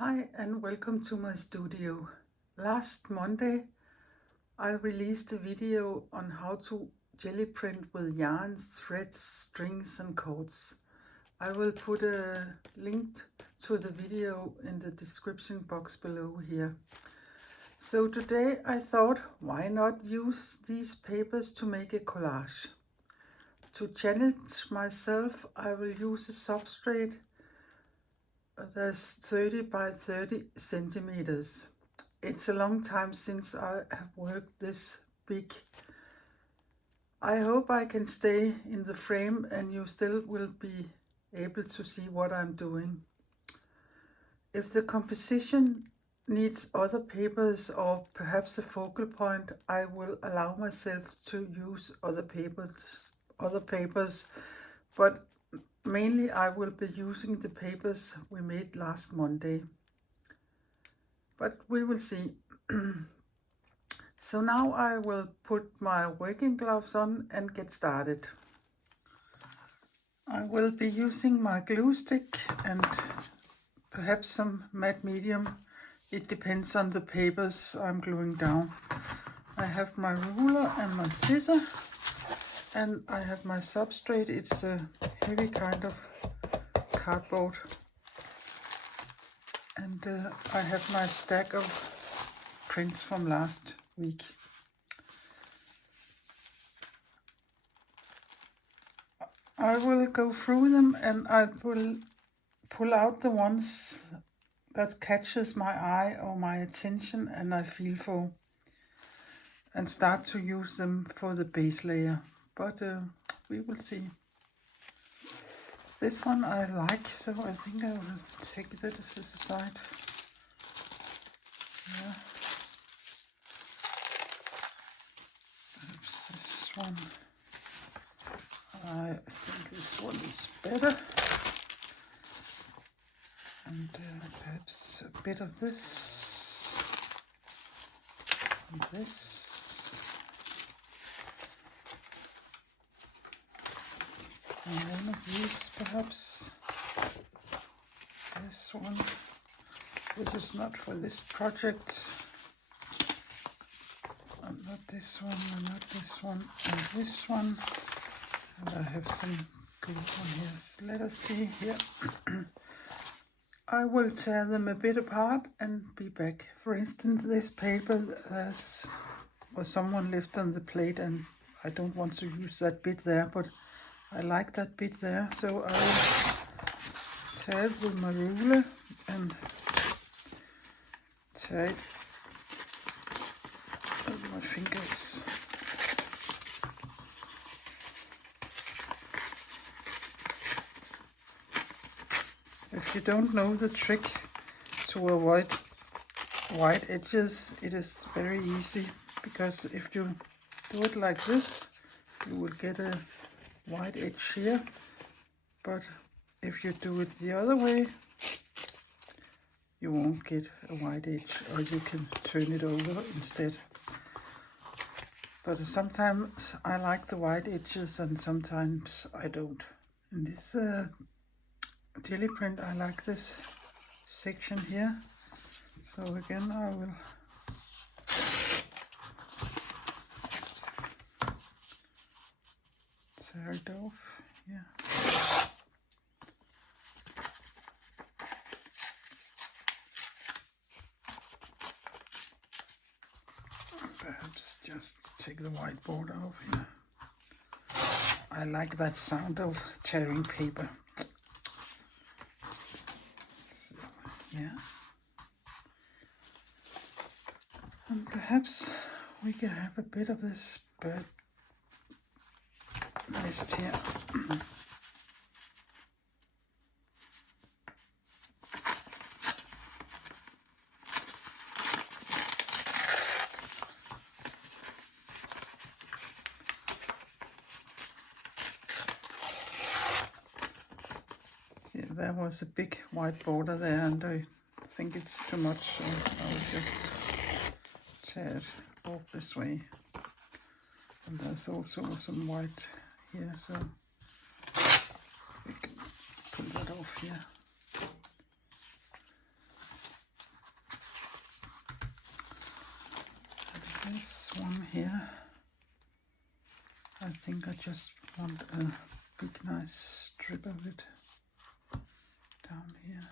Hi and welcome to my studio. Last Monday I released a video on how to jelly print with yarns, threads, strings and cords. I will put a link to the video in the description box below here. So today I thought, why not use these papers to make a collage? To challenge myself, I will use a substrate that's 30 by 30 centimeters. It's a long time since I have worked this big. I hope I can stay in the frame and you still will be able to see what I'm doing. If the composition needs other papers or perhaps a focal point, I will allow myself to use other papers, but mainly I will be using the papers we made last Monday. But we will see. So now I will put my working gloves on and get started. I will be using my glue stick and perhaps some matte medium. It depends on the papers I'm gluing down. I have my ruler and my scissor, and I have my substrate. It's a heavy kind of cardboard. And I have my stack of prints from last week. I will go through them and I will pull out the ones that catches my eye or my attention and I feel for, and start to use them for the base layer. But we will see. This one I like, so I think I will take this aside. Yeah. Perhaps this one. I think this one is better. And perhaps a bit of this. And this. And one of these perhaps. This one. This is not for this project. And not this one, and not this one, and this one. And I have some glue on here. So let us see here. I will tear them a bit apart and be back. For instance, this paper was someone left on the plate and I don't want to use that bit there, but I like that bit there, so I will tear it with my ruler and tear it with my fingers. If you don't know the trick to avoid white edges, it is very easy, because if you do it like this, you will get a white edge here, but if you do it the other way, you won't get a white edge, or you can turn it over instead. But sometimes I like the white edges and sometimes I don't. In this jelly print I like this section here, so again I will tear it off here. Perhaps just take the white border off here. I like that sound of tearing paper. So, yeah. And perhaps we can have a bit of this bird nest here. See, there was a big white border there and I think it's too much, so I will just tear it off this way. And there's also some white here, so we can pull that off here. think I just want a big nice strip of it down here.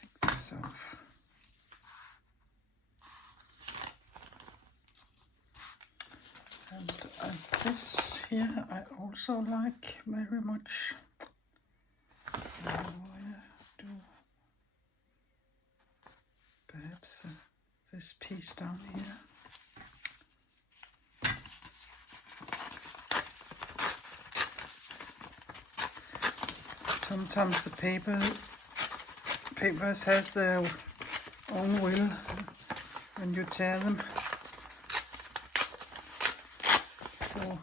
Take this off. And this here I also like very much. So I do perhaps this piece down here. Sometimes the papers has their own will when you tear them. So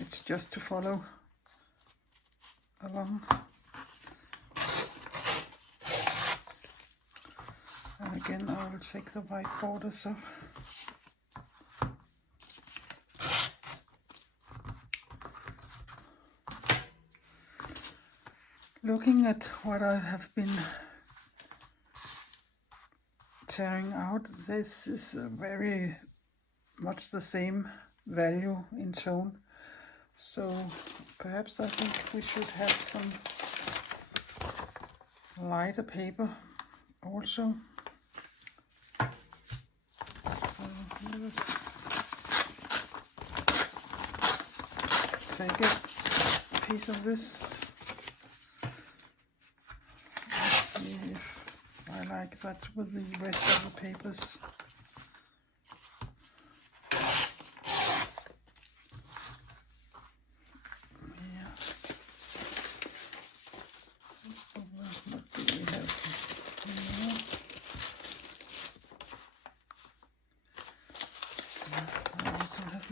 it's just to follow along. And again, I will take the white borders off. Looking at what I have been tearing out, this is very much the same value in tone. So perhaps I think we should have some lighter paper also. So let us take a piece of this. Let's see if I like that with the rest of the papers.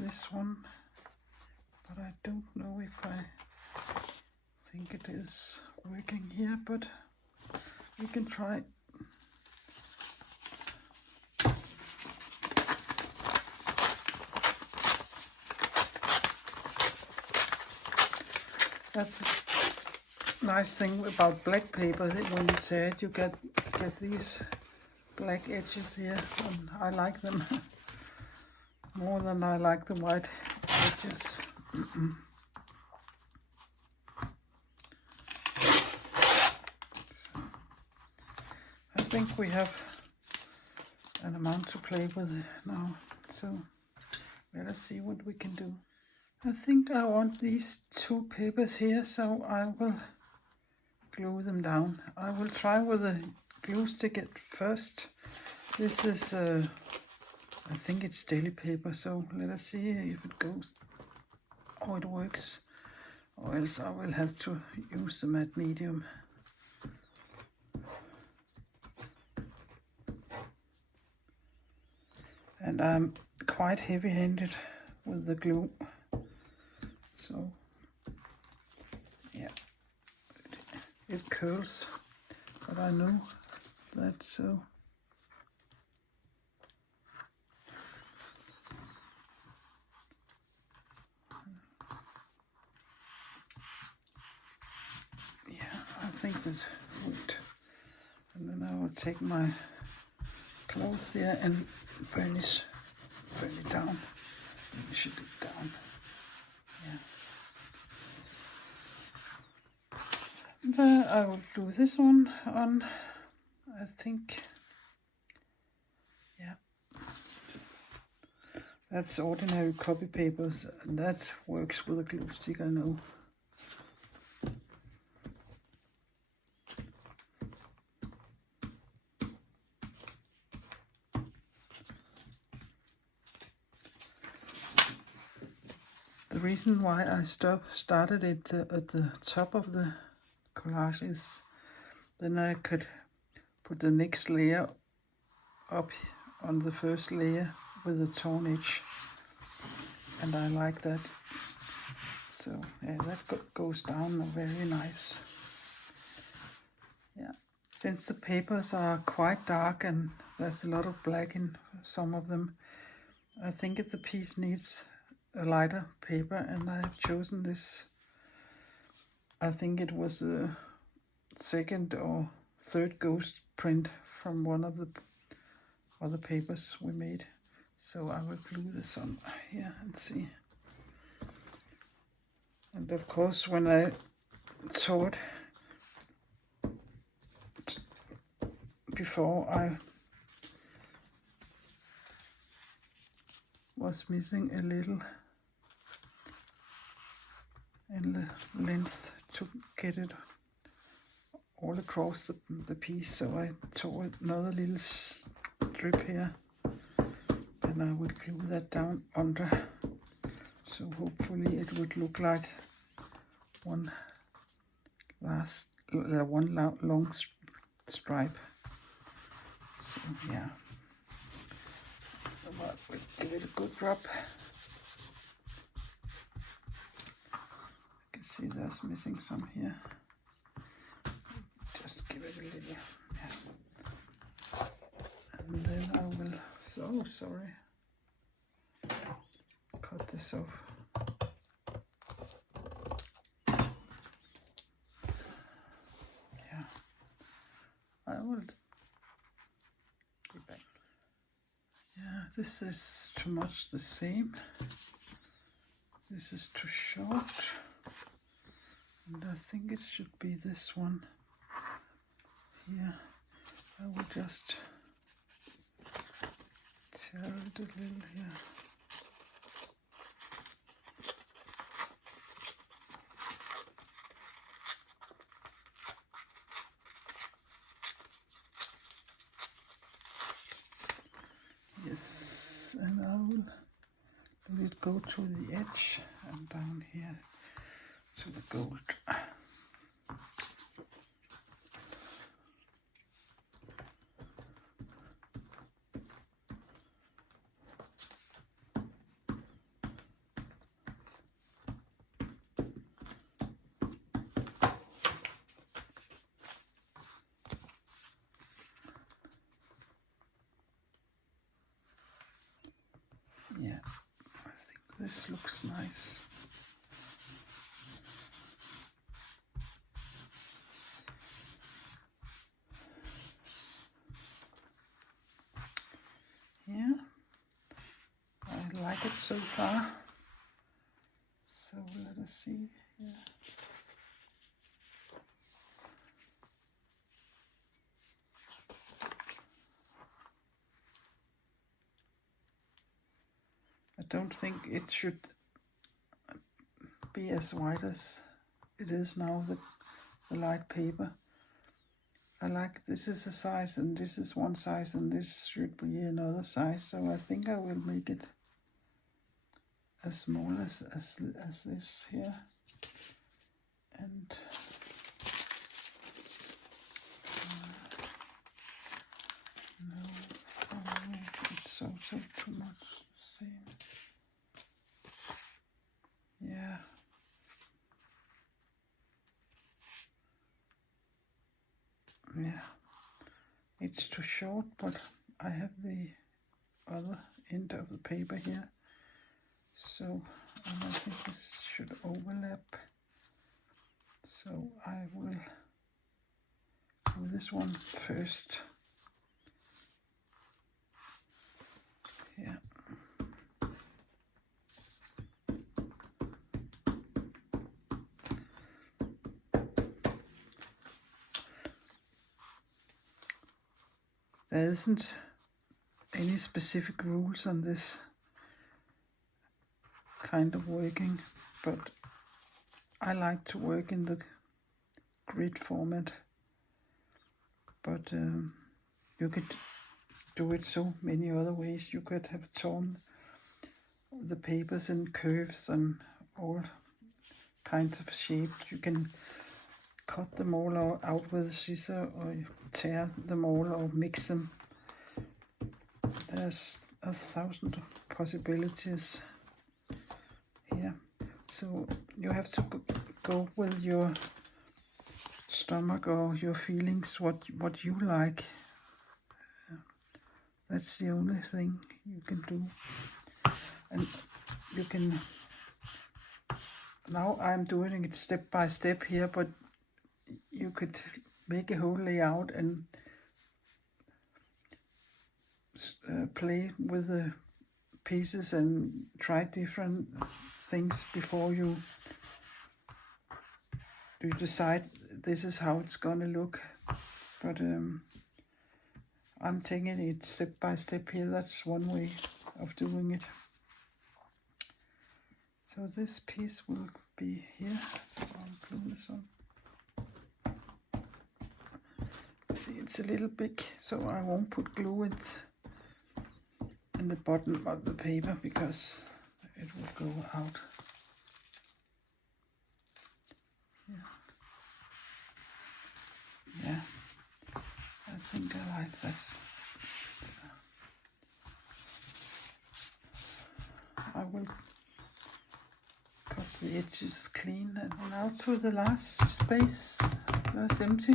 This one, but I don't know if I think it is working here, but we can try. That's a nice thing about black paper, that when you tear it you get these black edges here, and I like them more than I like the white edges. So, I think we have an amount to play with now, so let us see what we can do. I think I want these two papers here, so I will glue them down. I will try with a glue stick at first. This is I think it's daily paper, so let us see if it goes, how it works, or else I will have to use the matte medium. And I'm quite heavy-handed with the glue, so yeah, it curls, but I know that, so I think that would. And then I will take my cloth here and burn it down. Push it down. Yeah. And I will glue this one on. I think. Yeah. That's ordinary copy papers, and that works with a glue stick, I know. The reason why I started it at the top of the collage is then I could put the next layer up on the first layer with a torn edge, and I like that. So yeah, that goes down very nice. Yeah, since the papers are quite dark and there's a lot of black in some of them, I think the piece needs a lighter paper, and I have chosen this. I think it was the second or third ghost print from one of the other papers we made. So I will glue this on here and see. And of course, when I thought before, I was missing a little in the length to get it all across the piece, so I tore another little strip here, and I will glue that down under, so hopefully it would look like one long stripe. So yeah, I will give it a good rub. You can see there's missing some here. Just give it a little, yeah. And then I will, sorry, cut this off. Yeah, I will be back. Yeah, this is too much the same. This is too short. And I think it should be this one. Here, I will just tear it a little here. Yes, and I will let it go to the edge and down here to the gold. Yeah, I think this looks nice. Yeah, I like it so far. So let us see here. I don't think it should be as white as it is now, the light paper. I like, this is a size and this is one size and this should be another size, so I think I will make it as small as this here. And no, probably it's also too much the same. Yeah. Yeah, it's too short, but I have the other end of the paper here, so and I think this should overlap. So I will do this one first. Yeah. There isn't any specific rules on this kind of working, but I like to work in the grid format. But you could do it so many other ways. You could have torn the papers in curves and all kinds of shapes. You can cut them all out with a scissor, or tear them all, or mix them. There's 1,000 possibilities here. So you have to go with your stomach or your feelings, what you like. That's the only thing you can do. And you can, now I'm doing it step by step here, but you could make a whole layout and play with the pieces and try different things before you decide this is how it's gonna look. But I'm taking it step by step here. That's one way of doing it. So this piece will be here, so I'll glue this on. See, it's a little big, so I won't put glue in the bottom of the paper because it will go out. Yeah, I think I like this. I will cut the edges clean, and now to the last space that's empty.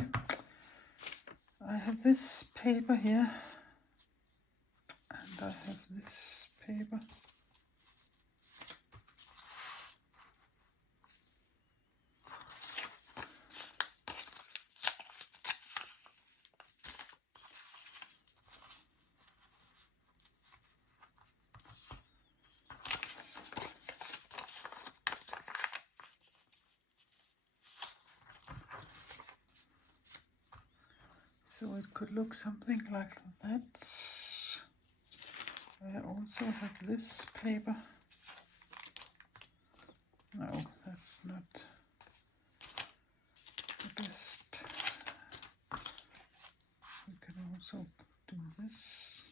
I have this paper here, and I have this paper. So it could look something like that. I also have this paper. No, that's not the best. We can also do this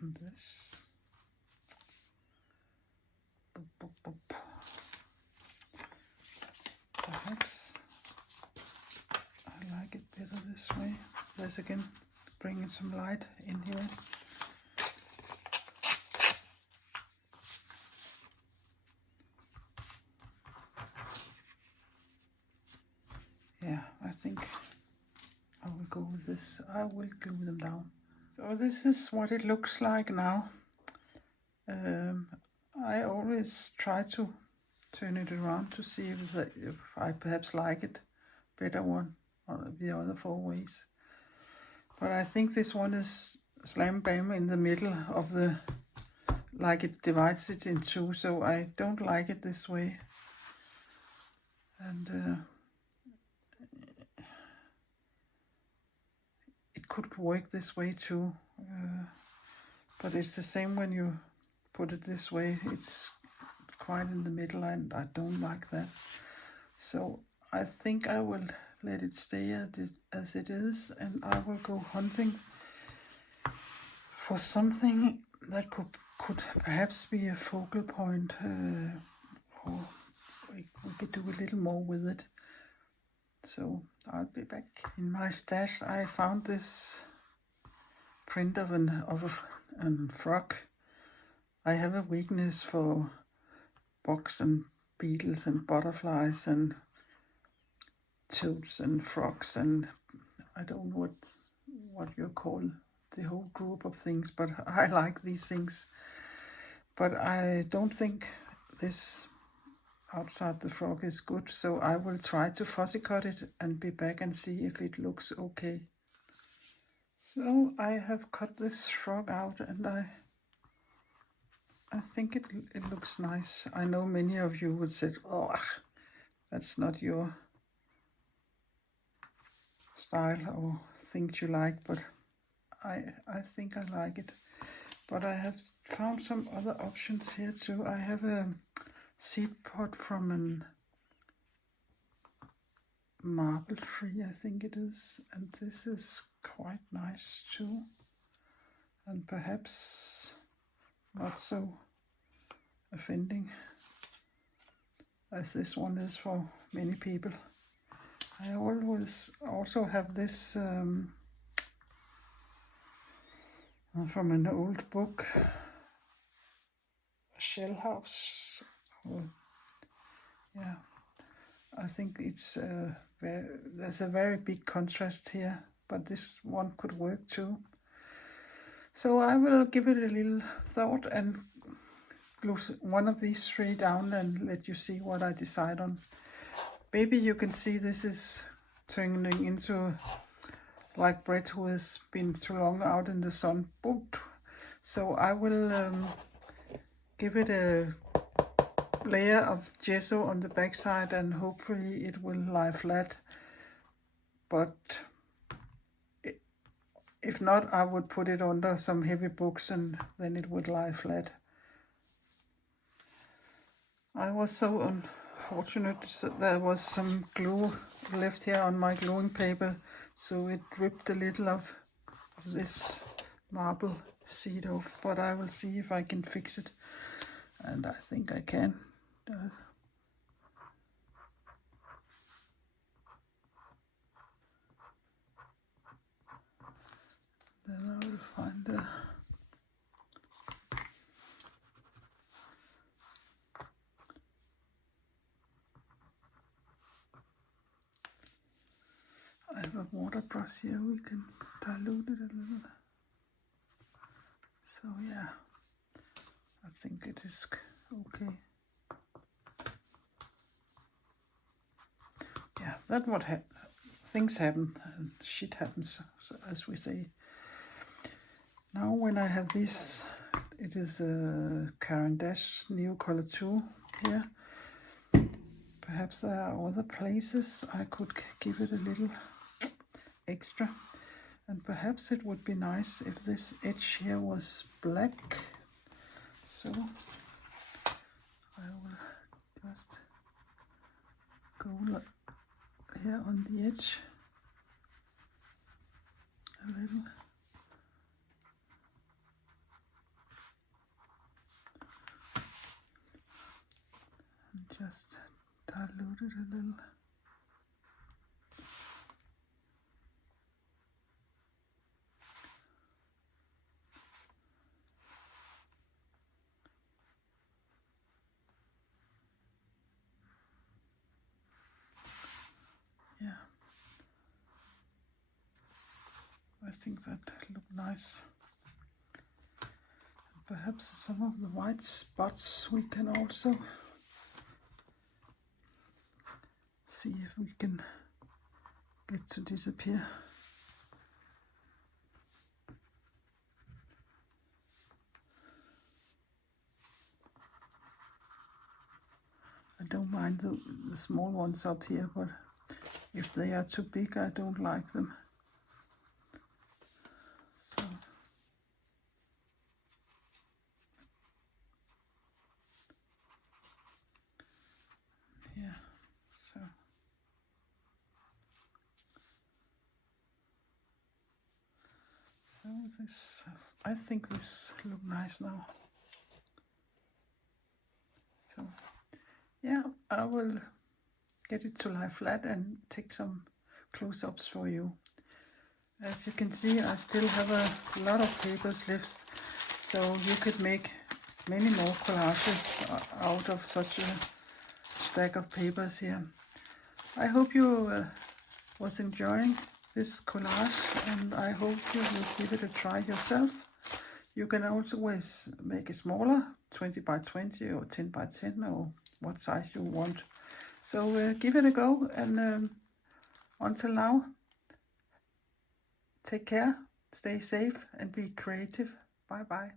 and this. Boop, boop, boop. Perhaps I like it better this way. There's again bringing some light in here. Yeah, I think I will go with this. I will glue them down. So this is what it looks like now. I always try to turn it around to see if I perhaps like it better one or the other 4 ways. But I think this one is slam bam in the middle of the, like it divides it in two, so I don't like it this way. And it could work this way too, but it's the same when you put it this way. It's quite in the middle and I don't like that. So I think I will let it stay as it is, and I will go hunting for something that could perhaps be a focal point, or we could do a little more with it. So I'll be back. In my stash I found this print of a frog. I have a weakness for bugs and beetles and butterflies and toads and frogs, and I don't know what you call the whole group of things, but I like these things. But I don't think this outside the frog is good, so I will try to fussy cut it and be back and see if it looks okay. So I have cut this frog out, and I think it looks nice. I know many of you would say, oh, that's not your style or things you like, but I think I like it. But I have found some other options here too. I have a seed pod from a marble free, I think it is, and this is quite nice too, and perhaps not so offending as this one is for many people. I always also have this from an old book, a shell house. Yeah, I think it's there's a very big contrast here, but this one could work too. So I will give it a little thought and glue one of these 3 down and let you see what I decide on. Maybe you can see this is turning into like bread who has been too long out in the sun. So I will give it a layer of gesso on the back side and hopefully it will lie flat. But if not, I would put it under some heavy books and then it would lie flat. I was so unfortunate that there was some glue left here on my gluing paper, so it ripped a little of this marble seed off, but I will see if I can fix it, and I think I can. Then I will find the I have a water brush here, we can dilute it a little. So yeah, I think it is okay. Yeah, that's what things happen and shit happens, as we say. Now when I have this, it is a Caran d'Ache Neo Color 2 here. Perhaps there are other places I could give it a little extra. And perhaps it would be nice if this edge here was black. So I will just go here on the edge a little. And just dilute it a little. Yeah, I think that looked nice. And perhaps some of the white spots we can also see if we can get to disappear. I don't mind the small ones up here, but if they are too big, I don't like them. So yeah, so this, I think this look nice now. So yeah, I will get it to lie flat and take some close-ups for you. As you can see, I still have a lot of papers left, so you could make many more collages out of such a stack of papers here. I hope you was enjoying this collage, and I hope you will give it a try yourself. You can always make it smaller, 20 by 20 or 10 by 10 or what size you want. So give it a go, and until now, take care, stay safe and be creative. Bye bye.